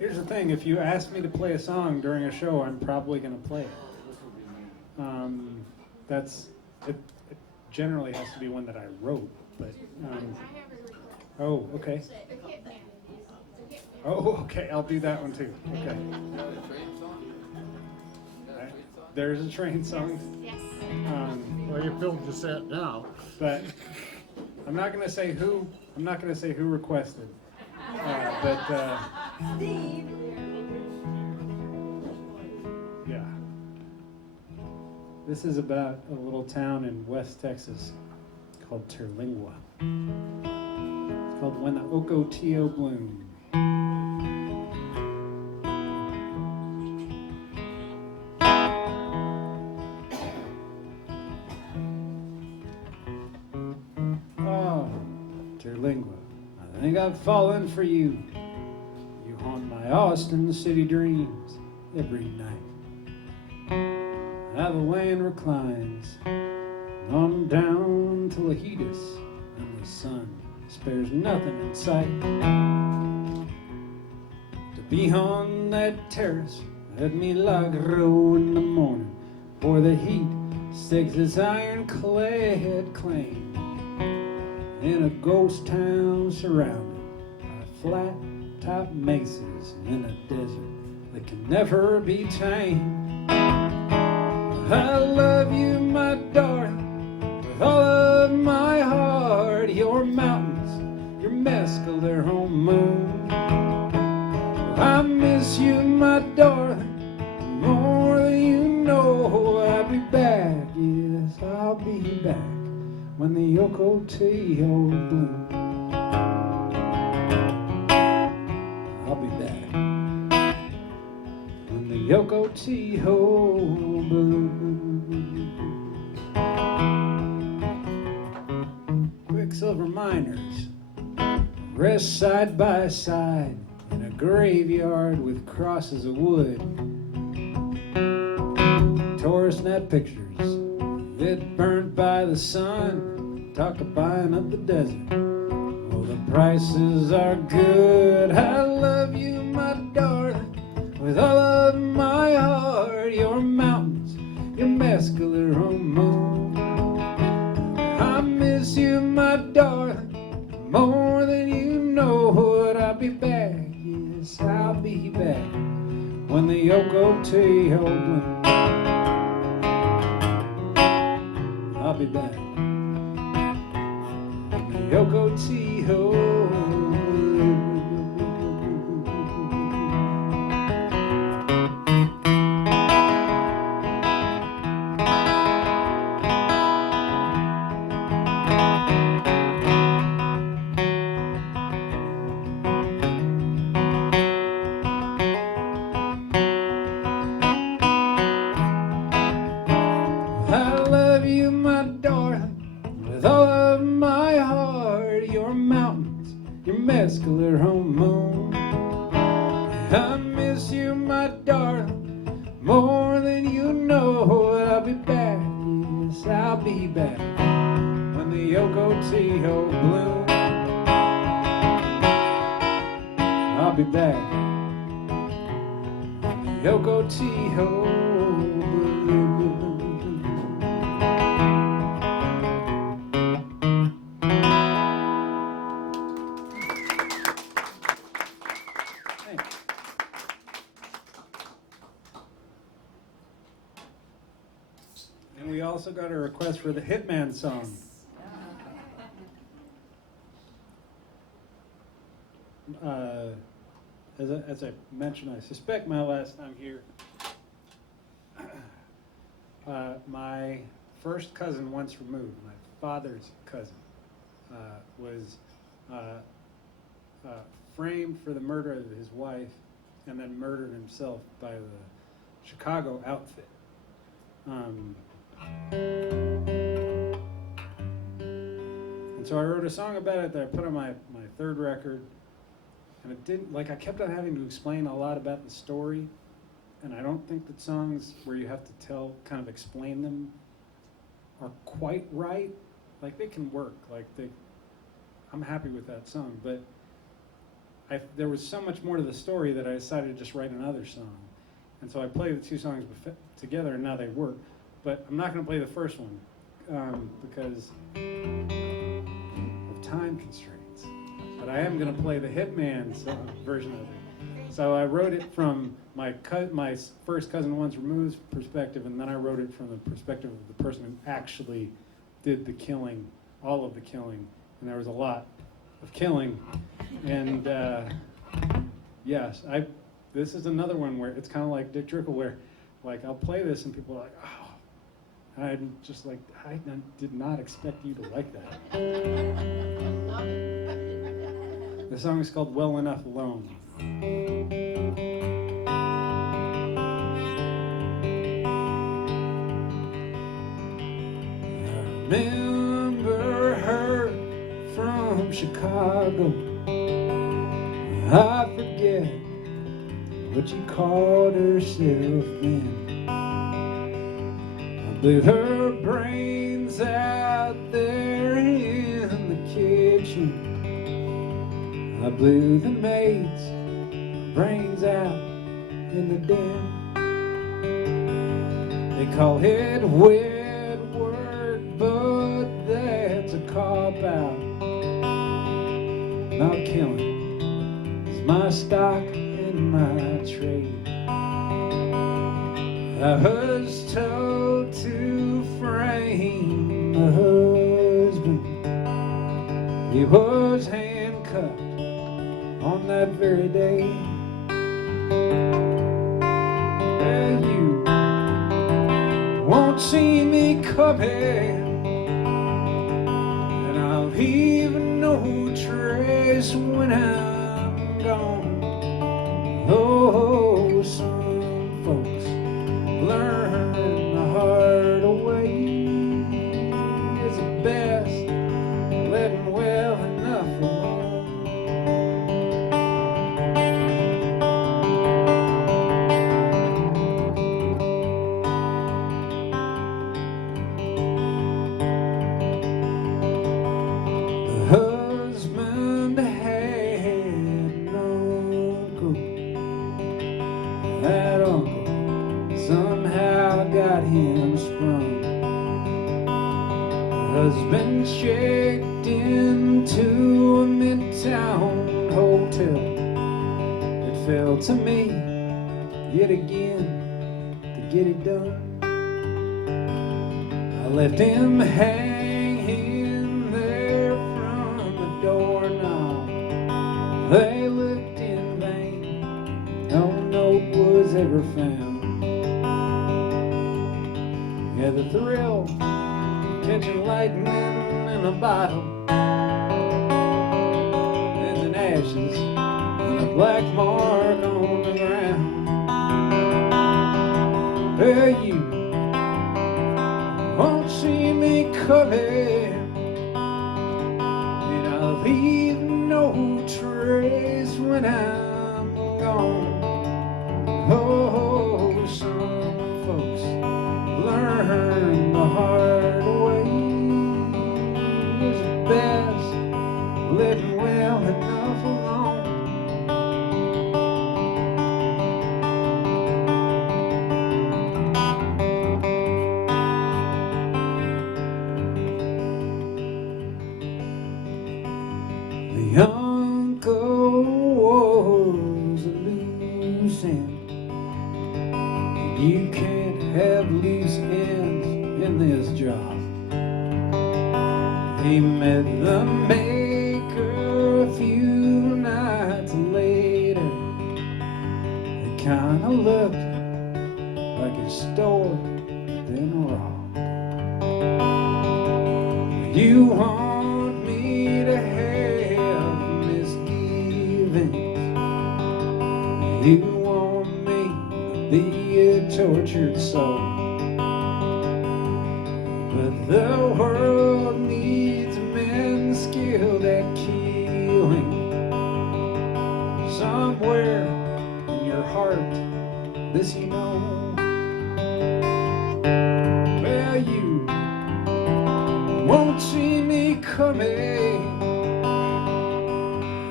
Here's the thing, if you ask me to play a song during a show, I'm probably going to play it. That's it, it generally has to be one that I wrote, but oh, okay. Oh, okay, I'll do that one too. Okay. Right. There's a train song. Well, you filled the set now. But I'm not going to say who. I'm not going to say who requested. But yeah, this is about a little town in West Texas called Terlingua. It's called When the Ocotillo Bloom. Oh, Terlingua, I think I've fallen for you. You haunt my Austin city dreams every night. How the land reclines on down to Lajitas, and the sun spares nothing in sight. To be on that terrace at Milagro in the morning, for the heat stakes its iron-clad claim in a ghost town surrounded by flat-top mesas in a desert that can never be tamed. I love you, my darling, with all of my heart. Your mountains, your mescaline home moon. I miss you, my darling, more than you know. I'll be back, yes, I'll be back when the Ocotillo bloom. I'll be back when the Ocotillo bloom. Quicksilver miners rest side by side in a graveyard with crosses of wood. Tourist net pictures that burnt by the sun talk of buying up the desert. Oh, the prices are good. I love you, my darling, with all of my heart. Your mountains, your mescaline moon. I miss you, my darling, more than you know. I'll be back, yes, I'll be back when the Ocotillo bloom. I'll be back when the Ocotillo bloom. I love you, my darling, with all of my heart. Your mountains, your mescaline home moon. I miss you, my darling, more than you know. I'll be back, yes, I'll be back when the Ocotillo bloom. I'll be back when the Ocotillo bloom. And we also got a request for the Hitman song. As I mentioned, I suspect my last time here, my first cousin once removed, my father's cousin, was framed for the murder of his wife and then murdered himself by the Chicago outfit. And so I wrote a song about it that I put on my third record, and it didn't, like, I kept on having to explain a lot about the story, and I don't think that songs where you have to kind of explain them are quite right. Like, they can work, I'm happy with that song, but there was so much more to the story that I decided to just write another song. And so I played the two songs together, and now they work. But I'm not going to play the first one because of time constraints. But I am going to play the Hitman version of it. So I wrote it from my first cousin once removed's perspective, and then I wrote it from the perspective of the person who actually did the killing, all of the killing. And there was a lot of killing. And yes, this is another one where it's kind of like Dick Trickle, where like I'll play this and people are like, oh, I'm just like, I did not expect you to like that. The song is called Well Enough Alone. I remember her from Chicago. I forget what she called herself then. I blew her brains out there in the kitchen. I blew the maid's brains out in the den. They call it wet work, but that's a cop-out. Not killing is my stock and my trade. I was told to frame the husband. He was handcuffed on that very day. And you won't see me coming, and I'll leave no trace when I'm gone. Oh, some folks learn the hard way. It's the best letting well enough alone. Husband had an uncle. That uncle somehow got him sprung. Husband checked into a midtown hotel. It fell to me yet again to get it done. I left him hanging there from the doorknob. They looked in vain, no note was ever found. Yeah, the thrill of catching lightning in a bottle ends in ashes and a black mark on the ground. Hey, you won't see me coming, and I'll leave no trace when I'm gone. Oh, some folks learn the hard way. It's best letting well enough alone. The uncle was a loose end. You can't have loose ends in this job. He met the maker a few nights later. It kinda looked like his store been robbed. You want me to have misgivings. You want me to be a tortured soul. But the world needs men skilled at killing. Somewhere in your heart, this you know. Well, you won't see me coming.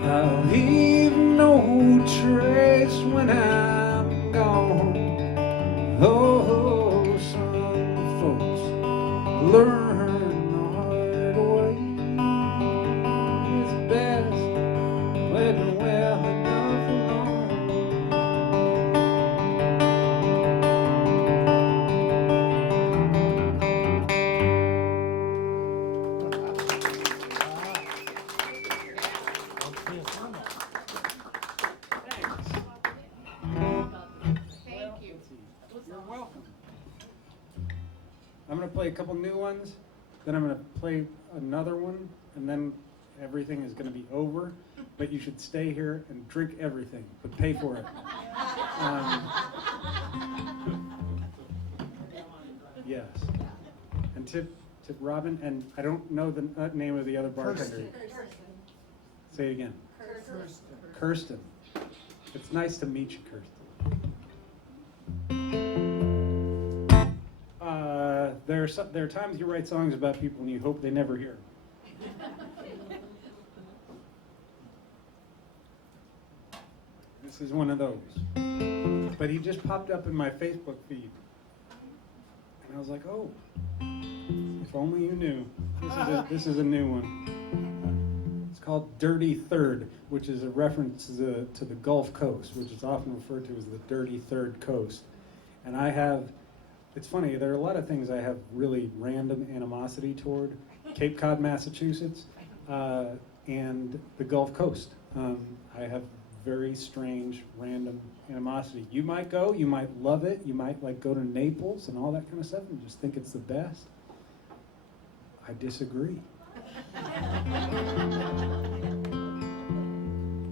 I'll leave trace when I'm gone. Oh, some folks learn the hard way. It's best letting well enough alone. Thank you. You're welcome. I'm going to play a couple new ones, then I'm going to play another one, and then everything is going to be over. But you should stay here and drink everything, but pay for it. Yes. And tip Robin, and I don't know the name of the other bartender. Say it again. Kirsten. It's nice to meet you, Kirsten. There are times you write songs about people and you hope they never hear them. This is one of those. But he just popped up in my Facebook feed. And I was like, oh, if only you knew. This is a new one. It's called Dirty Third, which is a reference to the Gulf Coast, which is often referred to as the Dirty Third Coast. And it's funny, there are a lot of things I have really random animosity toward. Cape Cod, Massachusetts, and the Gulf Coast. I have very strange, random animosity. You might go, you might love it, you might like go to Naples and all that kind of stuff and just think it's the best. I disagree.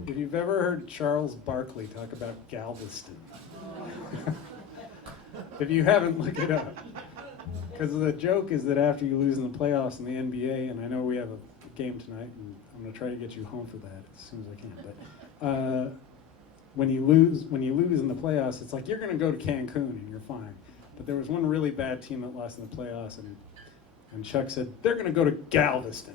If you've ever heard Charles Barkley talk about Galveston, if you haven't, look it up. Because the joke is that after you lose in the playoffs in the NBA, and I know we have a game tonight, and I'm going to try to get you home for that as soon as I can, but when you lose in the playoffs, it's like you're going to go to Cancun and you're fine. But there was one really bad team that lost in the playoffs, and Chuck said, they're going to go to Galveston.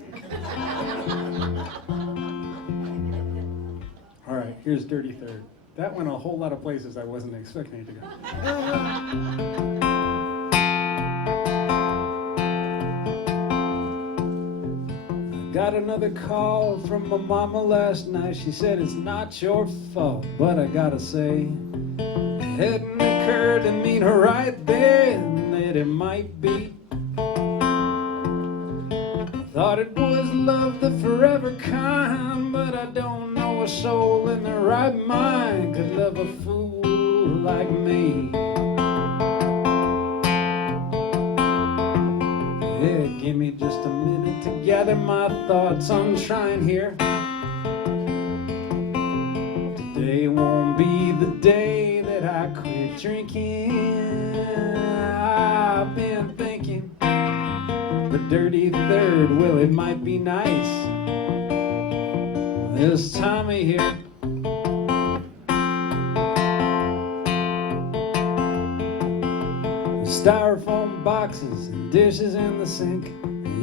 All right, here's Dirty Third. That went a whole lot of places I wasn't expecting it to go. Got another call from my mama last night. She said it's not your fault, but I gotta say, it hadn't occurred to me right then that it might be. I thought it was love the forever kind, but I don't know a soul in their right mind could love a fool like me. Yeah, give me just a minute to gather my thoughts on trying here. Today won't be the day that I quit drinking. I've been thinking the dirty third, well, it might be nice this time of year. Styrofoam boxes and dishes in the sink,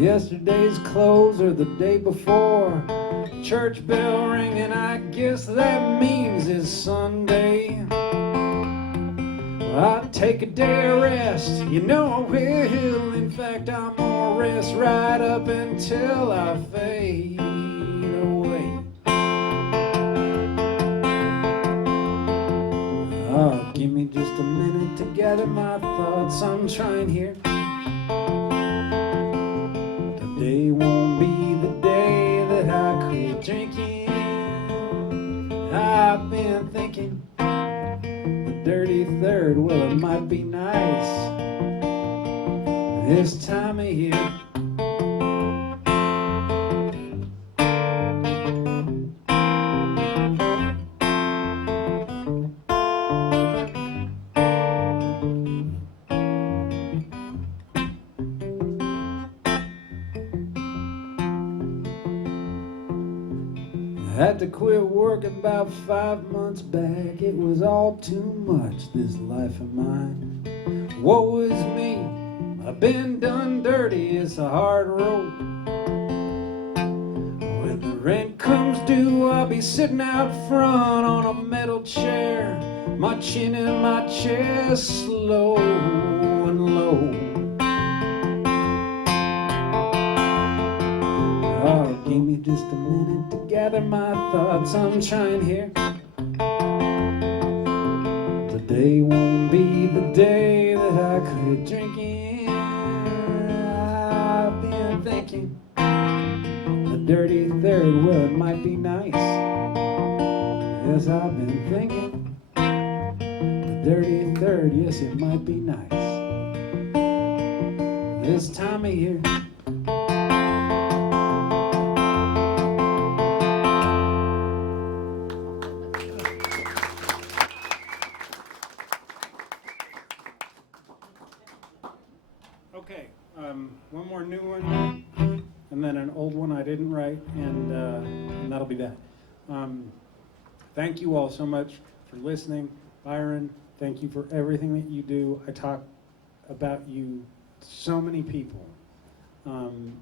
yesterday's clothes or the day before. Church bell ringing, I guess that means it's Sunday. Well, I'll take a day of rest, you know I will. In fact, I'm gonna rest right up until I fade away. Oh, give me just a minute to gather my thoughts, I'm trying here. Today won't be the day that I quit drinking. I've been thinking the dirty third, well, it might be nice this time of year. I had to quit work about 5 months back. It was all too much, this life of mine. Woe is me, I've been done dirty, it's a hard road. When the rent comes due, I'll be sitting out front on a metal my chin in my chest, slow and low. Oh, give me just a minute to gather my thoughts. I'm trying here. Today won't be the day that I quit drinking. I've been thinking the dirty third, well, it might be nice. Yes, I've been thinking the dirty third, yes, it might be nice. This time of year. Okay, one more new one, and then an old one I didn't write, and that'll be that. Thank you all so much for listening. Byron, thank you for everything that you do. I talk about you to so many people, and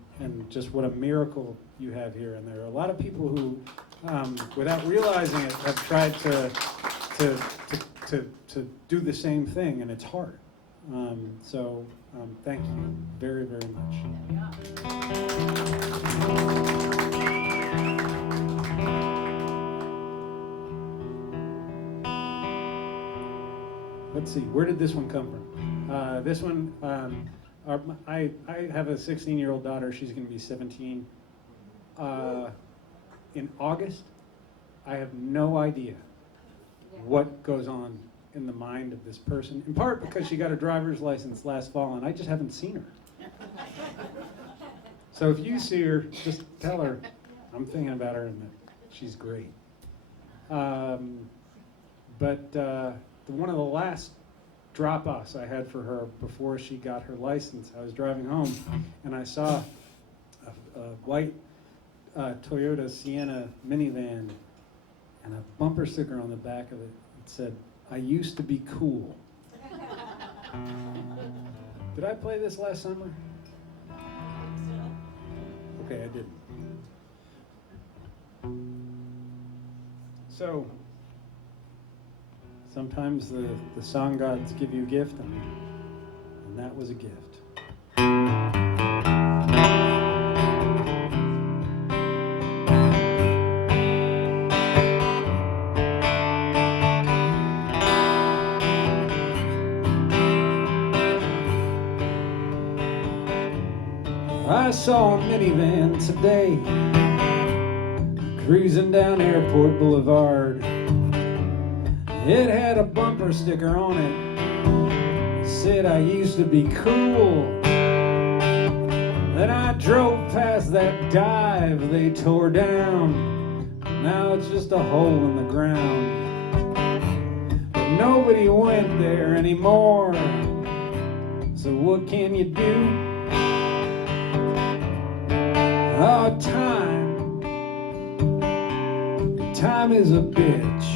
just what a miracle you have here. And there are a lot of people who, without realizing it, have tried to do the same thing, and it's hard. So thank you very, very much. Let's see, where did this one come from? This one, I have a 16-year-old daughter. She's going to be 17 in August. I have no idea what goes on in the mind of this person, in part because she got her driver's license last fall and I just haven't seen her. So if you see her, just tell her I'm thinking about her and that she's great. But one of the last drop-offs I had for her before she got her license, I was driving home and I saw a white Toyota Sienna minivan and a bumper sticker on the back of it that said, "I used to be cool." Did I play this last summer? Okay, I didn't. So, sometimes the song gods give you a gift, and that was a gift. I saw a minivan today, cruising down Airport Boulevard. It had a bumper sticker on it, said I used to be cool. Then I drove past that dive they tore down. Now it's just a hole in the ground. But nobody went there anymore, so what can you do? Oh, time is a bitch,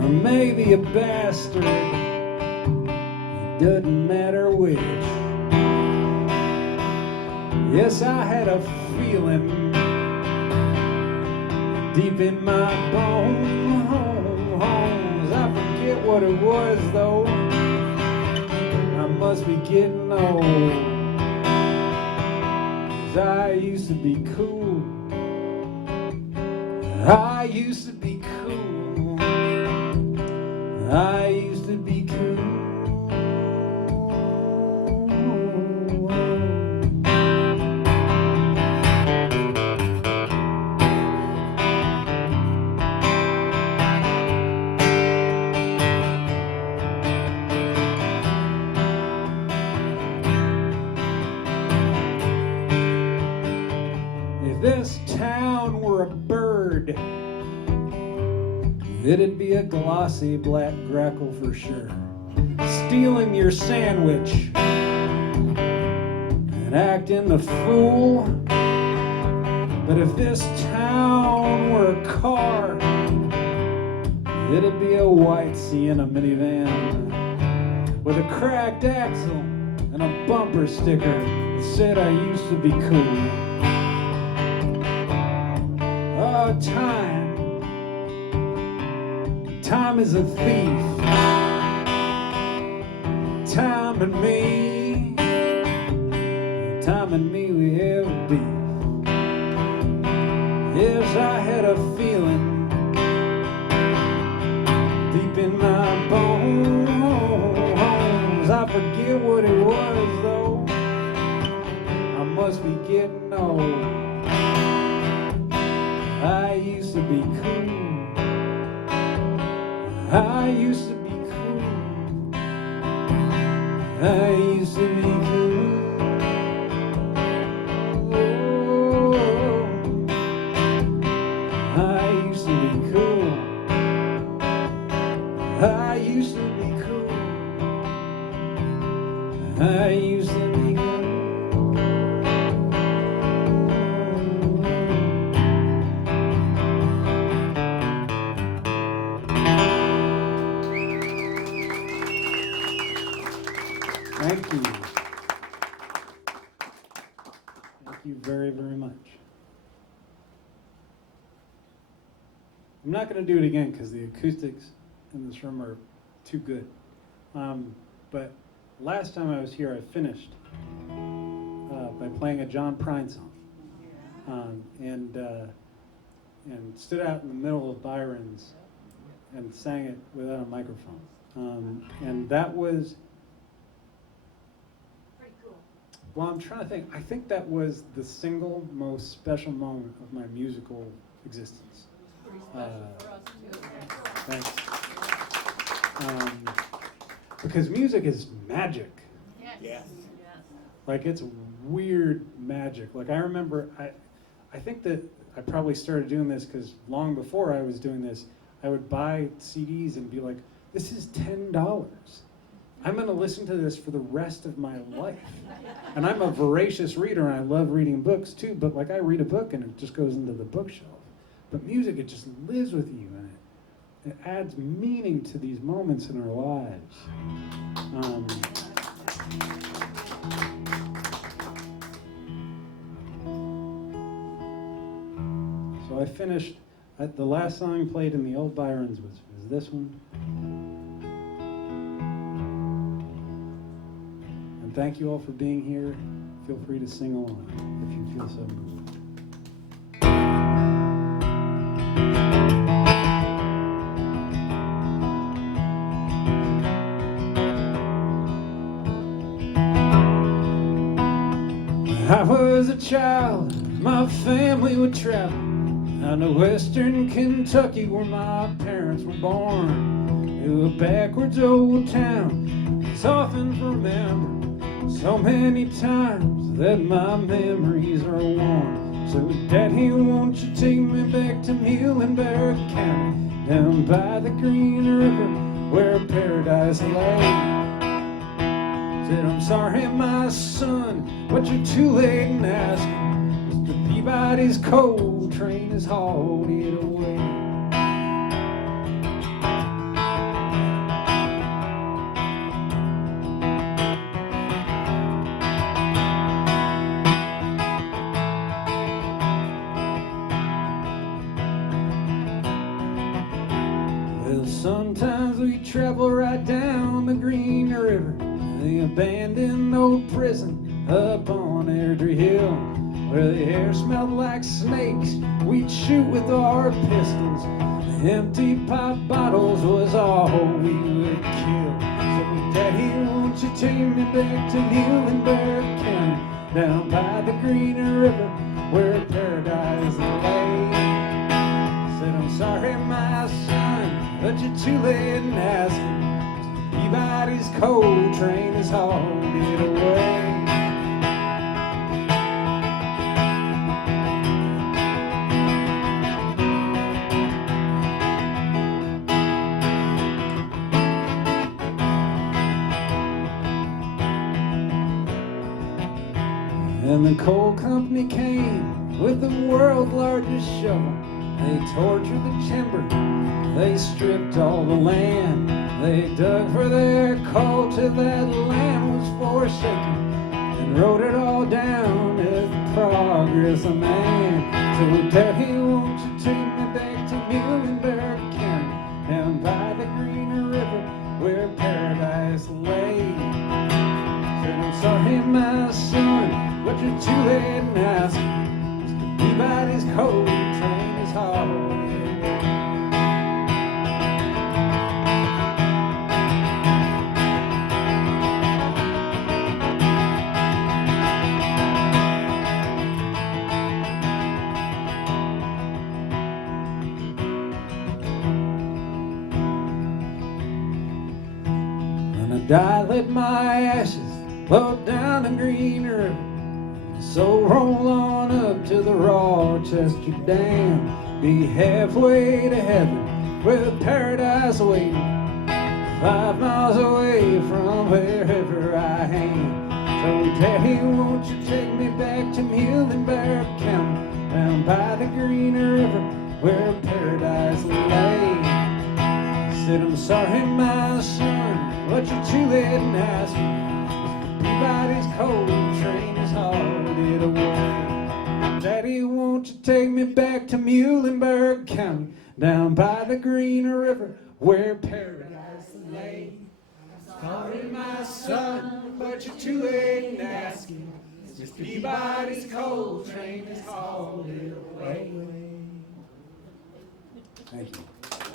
or maybe a bastard, it doesn't matter which. Yes, I had a feeling deep in my bones. I forget what it was though, I must be getting old. I used to be cool. I used to be cool. I used to be cool. If this town were a bird, it'd be a glossy black grackle for sure, stealing your sandwich and acting the fool. But if this town were a car, it'd be a white Sienna minivan with a cracked axle and a bumper sticker that said I used to be cool. Time is a thief. Time and me. Time and me, we have beef. Yes, I had a feeling deep in my bones. I forget what it was though. I must be getting old. I used to be cool. I used to be cool. I used to be cool. I used to be cool. I used to be cool. I used to be cool. Thank you. Thank you very, very much. I'm not going to do it again because the acoustics in this room are too good. But last time I was here, I finished by playing a John Prine song, and stood out in the middle of Byron's and sang it without a microphone. And that was, Pretty cool. well, I'm trying to think. I think that was the single most special moment of my musical existence. Pretty special for us too. Thanks. Because music is magic. Yes. Yes. Yes. Like, it's weird magic. Like, I remember, I think that I probably started doing this because long before I was doing this, I would buy CDs and be like, this is $10. I'm going to listen to this for the rest of my life. And I'm a voracious reader, and I love reading books too, but like, I read a book and it just goes into the bookshelf. But music, it just lives with you, and it adds meaning to these moments in our lives. So I finished, the last song played in the old Byrons was this one. And thank you all for being here. Feel free to sing along if you feel so moved. I was a child, my family would travel down to western Kentucky where my parents were born. To a backwards old town, it's often remembered so many times that my memories are worn. So Daddy, won't you take me back to Muhlenberg County, down by the Green River where paradise lay. Said, I'm sorry, my son, but you're too late in asking. Mr. Peabody's coal train has hauled it away. Well, sometimes we travel right down the Green River, the abandoned old prison up on Airdrie Hill, where the air smelled like snakes. We'd shoot with our pistols. The empty pop bottles was all we would kill. So Daddy, won't you take me back to Muhlenberg County, down by the Green River where paradise lay. Said, I'm sorry, my son, but you're too late in asking. Peabody's coal train has hauled it away. And the coal company came with the world's largest shovel. They tortured the timber, they stripped all the land. They dug for their coal till that land was forsaken, and wrote it all down as the progress of man. So Daddy, won't you take me back to Muhlenberg County, down by I let my ashes flow down the Green River. So roll on up to the Rochester Dam. Be halfway to heaven with paradise waiting, 5 miles away from wherever I am. So Daddy, won't you take me back to Muhlenberg County, down by the Green River where paradise lay? Said, I'm sorry, my son, but you're too late in asking. Peabody's cold train is hauled away. Daddy, won't you take me back to Muhlenberg County, down by the Green River where paradise lay? Sorry, my son, but you're too late in asking. Miss Peabody's cold train is hauled away. Thank you.